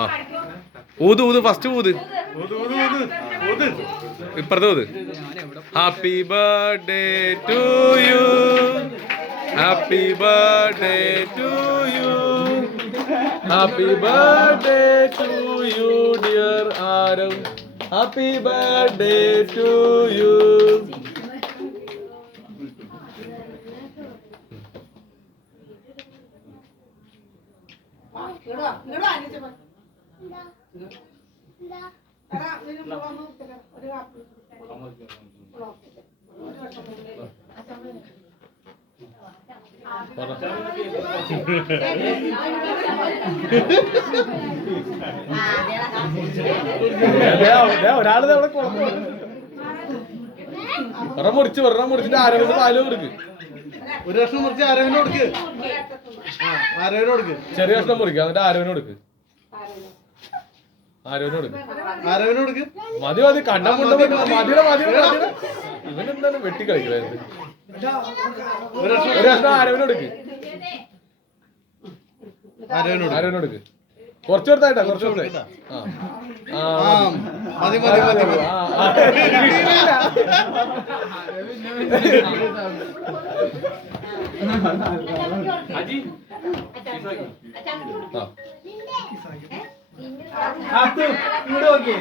ആ ഊത് ഊത് ഫസ്റ്റ് ഊത് ഇപ്പുറത്ത് ഊത്. Happy birthday to you, happy birthday to you, happy birthday to you dear Aarav, happy birthday to you. ഒരാള് ഒരെണ്ണം മുറിച്ചിട്ട് ആരവിന് പാല് കൊടുക്ക്. ഒരു കഷ്ണം മുറിച്ച് ആരവിന് കൊടുക്ക്. ആരവിന് കൊടുക്ക്. ചെറിയ കഷ്ണം മുറിക്കുക എന്നിട്ട് ആരവിന് കൊടുക്ക്. ആരവിന് കൊടുക്ക്. ആരവിന് കൊടുക്ക്. മതി മതി കണ്ണം കൊണ്ട് മതിയുടെ ഇവനെന്താണ് വെട്ടി കളിക്കുന്നത്. ഒരു കഷ്ണം ആരവിന് കൊടുക്ക്. ആരവിന് കൊടുക്ക്. കുറച്ച് കൊടുത്തായിട്ടാ കുറച്ച് കൊടുത്താ. മതി മതി മതി. ഇങ്ങോട്ട് നോക്കിയേ.